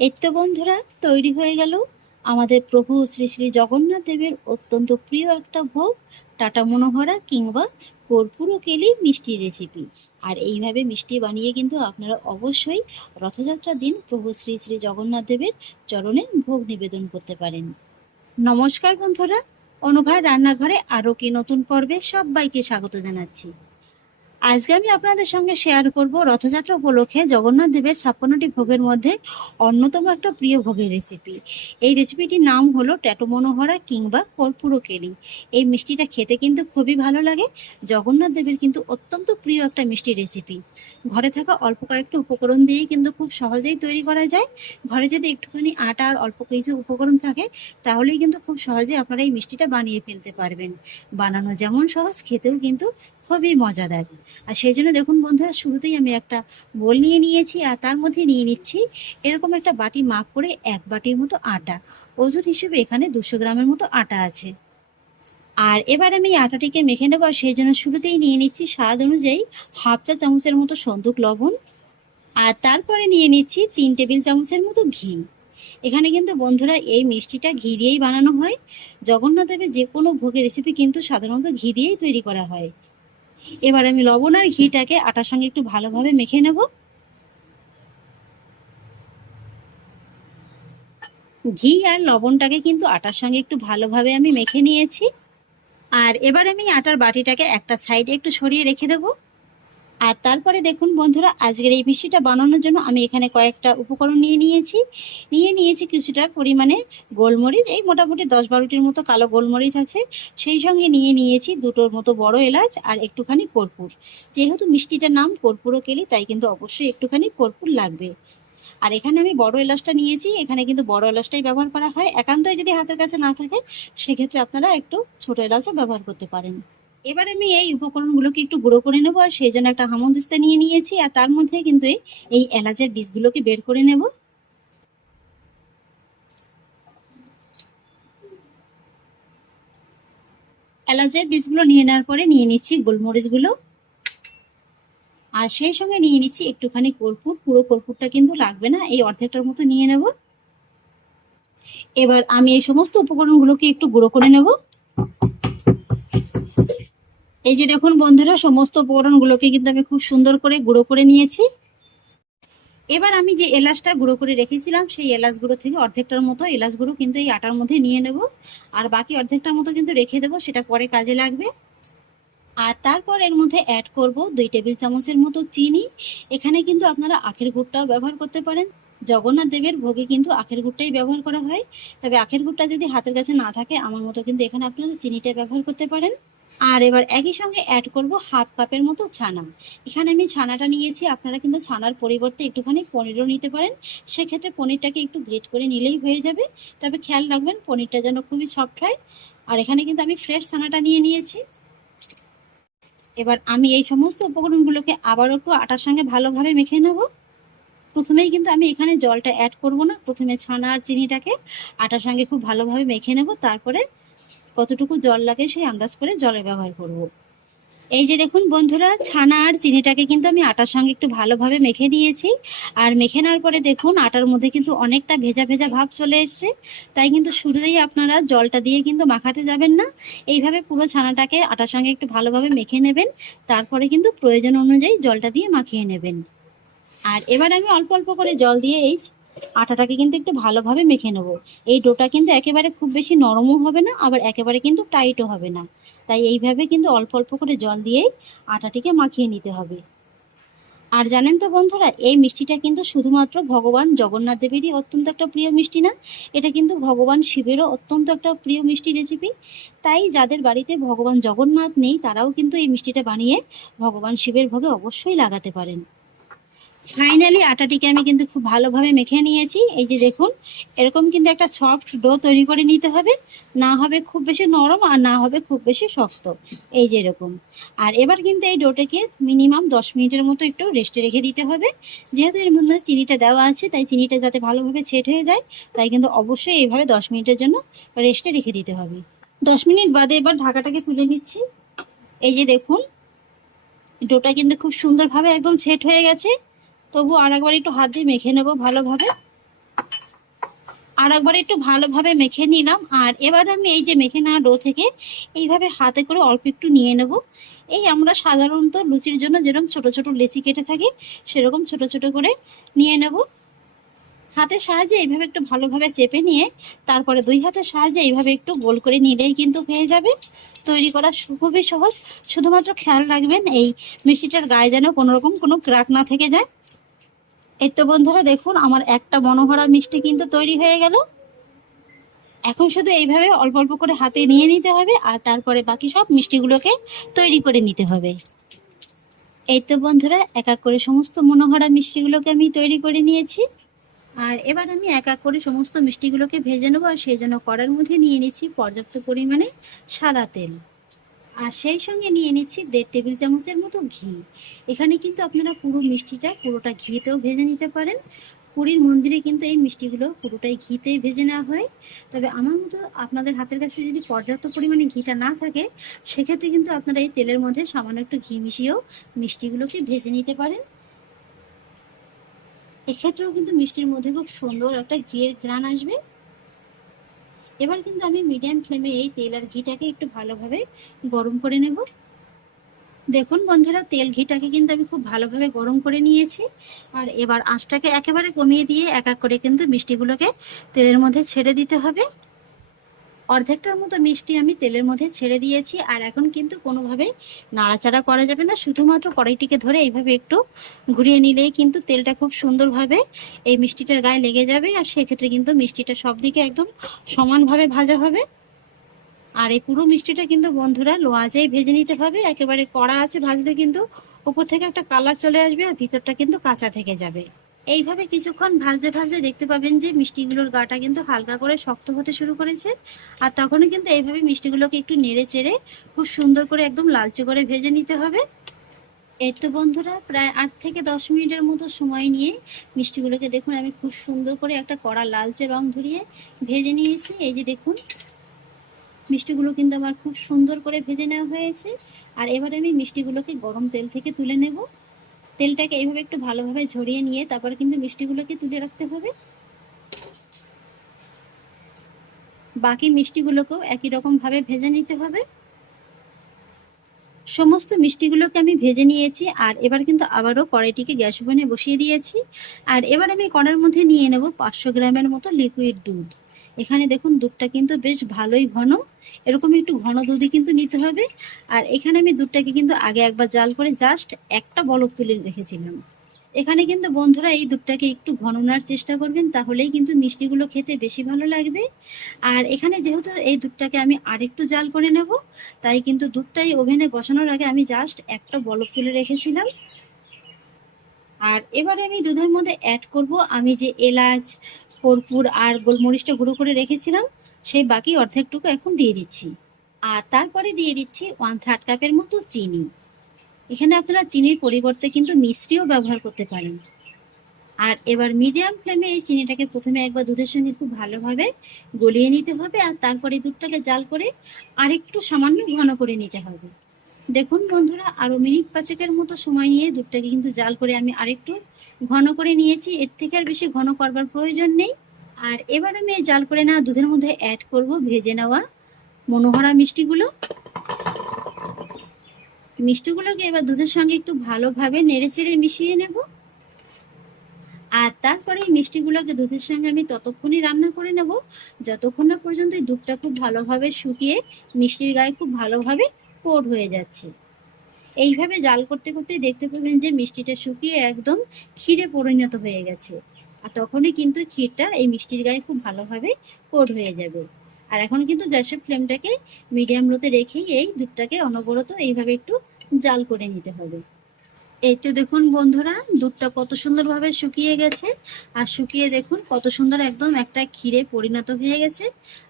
এই তো বন্ধুরা, তৈরি হয়ে গেল আমাদের প্রভু শ্রী শ্রী জগন্নাথ দেবের অত্যন্ত প্রিয় একটা ভোগ, টাটা মনোহরা কিংবা কর্পূর কেলি মিষ্টি রেসিপি। আর এইভাবে মিষ্টি বানিয়ে কিন্তু আপনারা অবশ্যই রথযাত্রার দিন প্রভু শ্রী শ্রী জগন্নাথ দেবের চরণে ভোগ নিবেদন করতে পারেন। নমস্কার বন্ধুরা, অনুঘার রান্নাঘরে আরও কি নতুন পর্বে সবাইকে স্বাগত জানাচ্ছি। আজকে আমি আপনাদের সঙ্গে শেয়ার করব রথযাত্রা উপলক্ষে জগন্নাথ দেবের 56টি ভোগের মধ্যে অন্যতম একটা প্রিয় ভোগের রেসিপি। এই রেসিপিটির নাম হলো ট্যাটো মনোহরা কিংবা কর্পূর কেলি। এই মিষ্টিটা খেতে কিন্তু খুবই ভালো লাগে। জগন্নাথ দেবের কিন্তু অত্যন্ত প্রিয় একটা মিষ্টি রেসিপি। ঘরে থাকা অল্প কয়েকটা উপকরণ দিয়েই কিন্তু খুব সহজেই তৈরি করা যায়। ঘরে যদি একটুখানি আটা আর অল্প কিছু উপকরণ থাকে তাহলেই কিন্তু খুব সহজেই আপনারা এই মিষ্টিটা বানিয়ে ফেলতে পারবেন। বানানো যেমন সহজ, খেতেও কিন্তু খুবই মজাদার। আর সেই জন্য দেখুন বন্ধুরা, শুরুতেই আমি একটা বোল নিয়ে নিয়েছি আর তার মধ্যে নিয়ে নিচ্ছি এরকম একটা বাটি মাপ করে 1 বাটির মতো আটা। ওজন হিসেবে এখানে 200 গ্রামের মতো আটা আছে। আর এবার আমি আটাটিকে মেখে নেবো, আর সেই জন্য শুরুতেই নিয়ে নিচ্ছি স্বাদ অনুযায়ী হাফ চা চামচের মতো সন্দুক লবণ। আর তারপরে নিয়ে নিচ্ছি 3 টেবিল চামচের মতো ঘি। এখানে কিন্তু বন্ধুরা এই মিষ্টিটা ঘি দিয়েই বানানো হয়। জগন্নাথ দেবের যে কোনো ভোগের রেসিপি কিন্তু সাধারণত ঘি দিয়েই তৈরি করা হয়। এবার আমি লবণ আর ঘিটাকে আটার সঙ্গে একটু ভালোভাবে মেখে নেব। ঘি আর লবণটাকে কিন্তু আটার সঙ্গে একটু ভালোভাবে আমি মেখে নিয়েছি। আর এবার আমি আটার বাটিটাকে একটা সাইডে একটু সরিয়ে রেখে দেবো। আর তারপরে দেখুন বন্ধুরা, আজকের এই মিষ্টিটা বানানোর জন্য আমি এখানে কয়েকটা উপকরণ নিয়ে নিয়েছি কিছুটা পরিমাণে গোলমরিচ, এই মোটামুটি 10-12টির মতো কালো গোলমরিচ আছে। সেই সঙ্গে নিয়ে নিয়েছি 2টোর মতো বড় এলাচ আর একটুখানি কর্পূর। যেহেতু মিষ্টিটার নাম কর্পূর কেলি, তাই কিন্তু অবশ্যই একটুখানি কর্পূর লাগবে। আর এখানে আমি বড় এলাচটা নিয়েছি, এখানে কিন্তু বড় এলাচটাই ব্যবহার করা হয়। একান্তই যদি হাতের কাছে না থাকে সেক্ষেত্রে আপনারা একটু ছোট এলাচও ব্যবহার করতে পারেন। এবার আমি এই উপকরণগুলোকে একটু গুঁড়ো করে নেবো, আর সেই জন্য একটা হামানদিস্তা নিয়ে নিয়েছি, আর তার মধ্যে কিন্তু এই এলাচের বীজগুলোকে বের করে নেব। এলাচের বীজগুলো নিয়ে নেওয়ার পরে নিয়ে নিচ্ছি গোলমরিচগুলো, আর সেই সঙ্গে নিয়ে নিচ্ছি একটুখানি কর্পূর। পুরো কর্পূরটা কিন্তু লাগবে না, এই অর্ধেকটার মতো নিয়ে নেব। এবার আমি এই সমস্ত উপকরণগুলোকে একটু গুঁড়ো করে নেব। এই যে দেখুন বন্ধুরা, সমস্ত উপকরণগুলোকে কিন্তু আমি খুব সুন্দর করে গুঁড়ো করে নিয়েছি। এবার আমি যে এলাচটা গুঁড়ো করে রেখেছিলাম সেই এলাচ গুঁড়ো থেকে অর্ধেকটার মতো এলাচ গুঁড়ো কিন্তু এই আটার মধ্যে নিয়ে নেব, আর বাকি অর্ধেকটার মতো কিন্তু রেখে দেবো, সেটা পরে কাজে লাগবে। আর তারপর এর মধ্যে অ্যাড করব 2 টেবিল চামচের মতো চিনি। এখানে কিন্তু আপনারা আখের গুড়টাও ব্যবহার করতে পারেন। জগন্নাথ দেবের ভোগে কিন্তু আখের গুড়টাই ব্যবহার করা হয়, তবে আখের গুড়টা যদি হাতের কাছে না থাকে আমার মতো কিন্তু এখানে আপনারা চিনিটা ব্যবহার করতে পারেন। আর এবার একই সঙ্গে অ্যাড করব হাফ কাপের মতো ছানা। এখানে আমি ছানাটা নিয়েছি, আপনারা কিন্তু ছানার পরিবর্তে একটুখানি পনিরও নিতে পারেন। সেক্ষেত্রে পনিরটাকে একটু গ্রেট করে নিলেই হয়ে যাবে, তবে খেয়াল রাখবেন পনিরটা যেন খুবই সফট হয়। আর এখানে কিন্তু আমি ফ্রেশ ছানাটা নিয়ে নিয়েছি। এবার আমি এই সমস্ত উপকরণগুলোকে আবারও একটু আটার সঙ্গে ভালোভাবে মেখে নেব। প্রথমেই কিন্তু আমি এখানে জলটা অ্যাড করব না, প্রথমে ছানা আর চিনিটাকে আটার সঙ্গে খুব ভালোভাবে মেখে নেব, তারপরে কতটুকু জল লাগে সেই আন্দাজ করে জলের ব্যবহার করব। এই যে দেখুন বন্ধুরা, ছানা আর চিনিটাকে কিন্তু আমি আটার সঙ্গে একটু ভালোভাবে মেখে নিয়েছি। আর মেখে নেওয়ার পরে দেখুন আটার মধ্যে কিন্তু অনেকটা ভেজা ভেজা ভাব চলে এসছে। তাই কিন্তু শুরুতেই আপনারা জলটা দিয়ে কিন্তু মাখাতে যাবেন না, এইভাবে পুরো ছানাটাকে আটার সঙ্গে একটু ভালোভাবে মেখে নেবেন। তারপরে কিন্তু প্রয়োজন অনুযায়ী জলটা দিয়ে মাখিয়ে নেবেন। আর এবার আমি অল্প অল্প করে জল দিয়ে এই আটাটাকে কিন্তু একটু ভালোভাবে মেখে নেব। এই ডোটা কিন্তু একেবারে খুব বেশি নরমও হবে না, আবার একেবারে কিন্তু টাইটও হবে না। তাই এইভাবে কিন্তু অল্প অল্প করে জল দিয়েই আটাটিকে মাখিয়ে নিতে হবে। আর জানেন তো বন্ধুরা, এই মিষ্টিটা কিন্তু শুধুমাত্র ভগবান জগন্নাথ দেবেরই অত্যন্ত একটা প্রিয় মিষ্টি না, এটা কিন্তু ভগবান শিবেরও অত্যন্ত একটা প্রিয় মিষ্টি রেসিপি। তাই যাদের বাড়িতে ভগবান জগন্নাথ নেই তারাও কিন্তু এই মিষ্টিটা বানিয়ে ভগবান শিবের ভোগে অবশ্যই লাগাতে পারেন। ফাইনালি আটাটিকে আমি কিন্তু খুব ভালোভাবে মেখে নিয়েছি। এই যে দেখুন, এরকম কিন্তু একটা সফট ডো তৈরি করে নিতে হবে, না হবে খুব বেশি নরম আর না হবে খুব বেশি শক্ত, এই যে এরকম। আর এবার কিন্তু এই ডোটাকে মিনিমাম 10 মিনিটের মতো একটু রেস্টে রেখে দিতে হবে। যেহেতু এর মধ্যে চিনিটা দেওয়া আছে তাই চিনিটা যাতে ভালোভাবে সেট হয়ে যায়, তাই কিন্তু অবশ্যই এইভাবে 10 মিনিটের জন্য রেস্টে রেখে দিতে হবে। 10 মিনিট বাদে এবার ঢাকাটাকে তুলে নিচ্ছি। এই যে দেখুন, ডোটা কিন্তু খুব সুন্দরভাবে একদম সেট হয়ে গেছে। তবু আর একবার একটু হাত দিয়ে মেখে নেব ভালোভাবে। আর একবার একটু ভালোভাবে মেখে নিলাম। আর এবার আমি এই যে মেখে নেওয়া ডো থেকে এইভাবে হাতে করে অল্প একটু নিয়ে নেব। এই আমরা সাধারণত লুচির জন্য যেরকম ছোট ছোট লেচি কেটে থাকি সেরকম ছোট ছোট করে নিয়ে নেব। হাতের সাহায্যে এইভাবে একটু ভালোভাবে চেপে নিয়ে তারপরে দুই হাতের সাহায্যে এইভাবে একটু গোল করে নিলেই কিন্তু হয়ে যাবে। তৈরি করা খুবই সহজ। শুধুমাত্র খেয়াল রাখবেন এই মিষ্টিটার গায়ে যেন কোনোরকম কোনো ক্র্যাক না থেকে যায়। এই তো বন্ধুরা দেখুন আমার একটা মনোহরা মিষ্টি কিন্তু তৈরি হয়ে গেল। এখন শুধু এইভাবে অল্প অল্প করে হাতে নিয়ে নিতে হবে আর তারপরে বাকি সব মিষ্টিগুলোকে তৈরি করে নিতে হবে। এই তো বন্ধুরা এক এক করে সমস্ত মনোহরা মিষ্টিগুলোকে আমি তৈরি করে নিয়েছি। আর এবার আমি এক এক করে সমস্ত মিষ্টিগুলোকে ভেজে নেবো। আর সেই জন্য কড়ার মধ্যে নিয়ে নিচ্ছি পর্যাপ্ত পরিমাণে সাদা তেল। আর সেই সঙ্গে নিয়ে নিচ্ছি 1.5 টেবিল চামচের মতো ঘি। এখানে কিন্তু আপনারা পুরো মিষ্টিটা পুরোটা ঘিতেও ভেজে নিতে পারেন। পুরীর মন্দিরে কিন্তু এই মিষ্টিগুলো পুরোটাই ঘিতেই ভেজে নেওয়া হয়। তবে আমার মতো আপনাদের হাতের কাছে যদি পর্যাপ্ত পরিমাণে ঘিটা না থাকে সেক্ষেত্রে কিন্তু আপনারা এই তেলের মধ্যে সামান্য একটু ঘি মিশিয়েও মিষ্টিগুলোকে ভেজে নিতে পারেন। এক্ষেত্রেও কিন্তু মিষ্টির মধ্যে খুব সুন্দর একটা ঘিয়ের ঘ্রাণ আসবে। এবার কিন্তু আমি মিডিয়াম ফ্লেমে এই তেল আর ঘিটাকে একটু ভালোভাবে গরম করে নেব। দেখুন বন্ধুরা তেল ঘিটাকে কিন্তু আমি খুব ভালোভাবে গরম করে নিয়েছি। আর এবার আঁচটাকে একেবারে কমিয়ে দিয়ে এক এক করে কিন্তু মিষ্টিগুলোকে তেলের মধ্যে ছেড়ে দিতে হবে। অর্ধেকটার মতো মিষ্টি আমি তেলের মধ্যে ছেড়ে দিয়েছি। আর এখন কিন্তু কোনোভাবেই নাড়াচাড়া করা যাবে না, শুধুমাত্র কড়াইটিকে ধরে এইভাবে একটু ঘুরিয়ে নিলেই কিন্তু তেলটা খুব সুন্দরভাবে এই মিষ্টিটার গায়ে লেগে যাবে। আর সেক্ষেত্রে কিন্তু মিষ্টিটা সব দিকে একদম সমানভাবে ভাজা হবে। আর এই পুরো মিষ্টিটা কিন্তু বন্ধুরা লো আঁচেই ভেজে নিতে হবে। একেবারে কড়া আছে ভাজলে কিন্তু উপর থেকে একটা কালার চলে আসবে আর ভিতরটা কিন্তু কাঁচা থেকে যাবে। এইভাবে কিছুক্ষণ ভাজতে ভাজতে দেখতে পাবেন যে মিষ্টিগুলোর গাটা কিন্তু হালকা করে শক্ত হতে শুরু করেছে। আর তখনই কিন্তু এইভাবে মিষ্টিগুলোকে একটু নেড়ে চেড়ে খুব সুন্দর করে একদম লালচে করে ভেজে নিতে হবে। এই তো বন্ধুরা প্রায় 8 থেকে 10 মিনিটের মতো সময় নিয়ে মিষ্টিগুলোকে দেখুন আমি খুব সুন্দর করে একটা কড়া লালচে রং ধরিয়ে ভেজে নিয়েছি। এই যে দেখুন মিষ্টিগুলো কিন্তু আমার খুব সুন্দর করে ভেজে নেওয়া হয়েছে। আর এবার আমি মিষ্টিগুলোকে গরম তেল থেকে তুলে নেব। তেলটাকে এইভাবে একটু ভালোভাবে ঝরিয়ে নিয়ে তারপরে কিন্তু মিষ্টিগুলোকে তুলে রাখতে হবে। বাকি মিষ্টিগুলোকেও একই রকম ভাবে ভেজে নিতে হবে। সমস্ত মিষ্টিগুলোকে আমি ভেজে নিয়েছি। আর এবার কিন্তু আবারও কড়াইটিকে গ্যাস ওভেনে বসিয়ে দিয়েছি। আর এবার আমি কড়ার মধ্যে নিয়ে নেব 500 গ্রামের মতো লিকুইড দুধ। এখানে দেখুন দুধটা কিন্তু বেশ ভালোই ঘন, এরকম একটু ঘন দুধই কিন্তু নিতে হবে। আর এখানে আমি দুধটাকে কিন্তু আগে একবার জাল করে জাস্ট একটা বলক তুলে রেখেছিলাম। এখানে কিন্তু বন্ধুরা এই দুধটাকে একটু ঘননার চেষ্টা করবেন, তাহলেই কিন্তু মিষ্টিগুলো খেতে বেশি ভালো লাগবে। আর এখানে যেহেতু এই দুধটাকে আমি আরেকটু জাল করে নেব, তাই কিন্তু দুধটাই ওভেনে বসানোর আগে আমি জাস্ট একটা বলক তুলে রেখেছিলাম। আর এবারে আমি দুধের মধ্যে অ্যাড করব আমি যে এলাচ, কর্পূর আর গোলমরিচটা গুঁড়ো করে রেখেছিলাম, সেই বাকি অর্ধেকটুকু এখন দিয়ে দিচ্ছি। আর তারপরে দিয়ে দিচ্ছি 1/3 কাপের মতো চিনি। এখানে আপনারা চিনির পরিবর্তে কিন্তু মিষ্টিও ব্যবহার করতে পারেন। আর এবার মিডিয়াম ফ্লেমে এই চিনিটাকে প্রথমে একবার দুধের সঙ্গে খুব ভালোভাবে গলিয়ে নিতে হবে। আর তারপরে দুধটাকে জাল করে আরেকটু সামান্য ঘন করে নিতে হবে। দেখুন বন্ধুরা আরও মিনিট 5 মতো সময় নিয়ে দুধটাকে কিন্তু জাল করে আমি আরেকটু ঘন করে নিয়েছি। এর থেকে আর বেশি ঘন করবার প্রয়োজন নেই। আর এবার আমি এই জাল করে নেওয়া দুধের মধ্যে অ্যাড করব ভেজে নেওয়া মনোহরা মিষ্টিগুলো। মিষ্টিগুলোকে এবার দুধের সঙ্গে একটু ভালোভাবে নেড়ে চেড়ে মিশিয়ে নেব। আর তারপরে এই মিষ্টিগুলোকে দুধের সঙ্গে আমি ততক্ষণই রান্না করে নেব যতক্ষণ না পর্যন্ত এই দুধটা খুব ভালোভাবে শুকিয়ে মিষ্টির গায়ে খুব ভালোভাবে কোট হয়ে যাচ্ছে। এইভাবে জাল করতে করতে দেখতে পাবেন যে মিষ্টিটা শুকিয়ে একদম ক্ষীরে পরিণত হয়ে গেছে। আর তখনই কিন্তু ক্ষীরটা এই মিষ্টির গায়ে খুব ভালোভাবে কোট হয়ে যাবে। আর এখন কিন্তু গ্যাসের ফ্লেমটাকে মিডিয়াম লোতে রেখেই এই দুধটাকে অনবরত এইভাবে একটু জাল করে নিতে হবে। এই তো দেখুন বন্ধুরা দুধটা কত সুন্দরভাবে শুকিয়ে গেছে। আর শুকিয়ে দেখুন কত সুন্দর একদম একটা ক্ষীরে পরিণত হয়ে গেছে।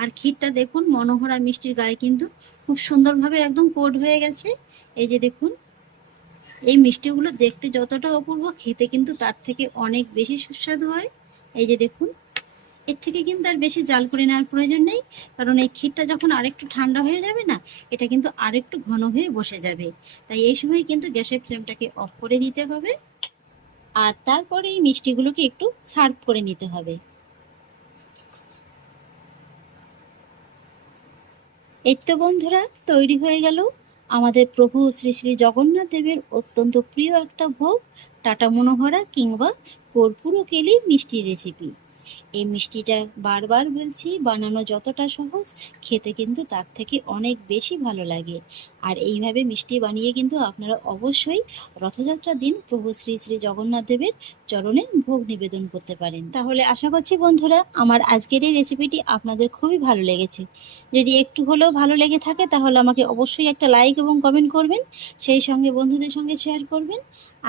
আর ক্ষীরটা দেখুন মনোহরা মিষ্টির গায়ে কিন্তু খুব সুন্দরভাবে একদম কোট হয়ে গেছে। এই যে দেখুন এই মিষ্টিগুলো দেখতে যতটা অপূর্ব, খেতে কিন্তু তার থেকে অনেক বেশি সুস্বাদু হয়। এই যে দেখুন এর থেকে কিন্তু আর বেশি জাল করে নেওয়ার প্রয়োজন নেই, কারণ এই ক্ষীরটা যখন আরেকটু ঠান্ডা হয়ে যাবে না এটা কিন্তু আরেকটু ঘন হয়ে বসে যাবে। তাই এই সময় কিন্তু গ্যাসের ফ্লেমটাকে অফ করে দিতে হবে। আর তারপরে এই মিষ্টিগুলোকে একটু সার্ভ করে নিতে হবে। এই তো বন্ধুরা, তৈরি হয়ে গেল আমাদের প্রভু শ্রী শ্রী জগন্নাথ দেবের অত্যন্ত প্রিয় একটা ভোগ, টাটা মনোহরা কিংবা কর্পূর কেলি মিষ্টি রেসিপি। এই মিষ্টিটা বারবার বলছি, বানানো যতটা সহজ, খেতে কিন্তু তার থেকে অনেক বেশি ভালো লাগে। আর এইভাবে মিষ্টি বানিয়ে কিন্তু আপনারা অবশ্যই রথযাত্রার দিন প্রভু শ্রী শ্রী জগন্নাথ দেবের চরণে ভোগ নিবেদন করতে পারেন। তাহলে আশা করছি বন্ধুরা, আমার আজকের এই রেসিপিটি আপনাদের খুবই ভালো লেগেছে। যদি একটু হলেও ভালো লেগে থাকে তাহলে আমাকে অবশ্যই একটা লাইক এবং কমেন্ট করবেন, সেই সঙ্গে বন্ধুদের সঙ্গে শেয়ার করবেন।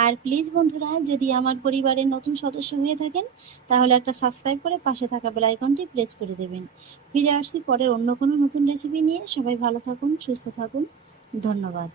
আর প্লিজ বন্ধুরা, যদি আমার পরিবারের নতুন সদস্য হয়ে থাকেন তাহলে একটা সাবস্ক্রাইব করে পাশে থাকা বেল আইকনটি প্রেস করে দেবেন। ফিরে আসছি পরের অন্য কোনো নতুন রেসিপি নিয়ে। সবাই ভালো থাকুন, সুস্থ থাকুন, ধন্যবাদ।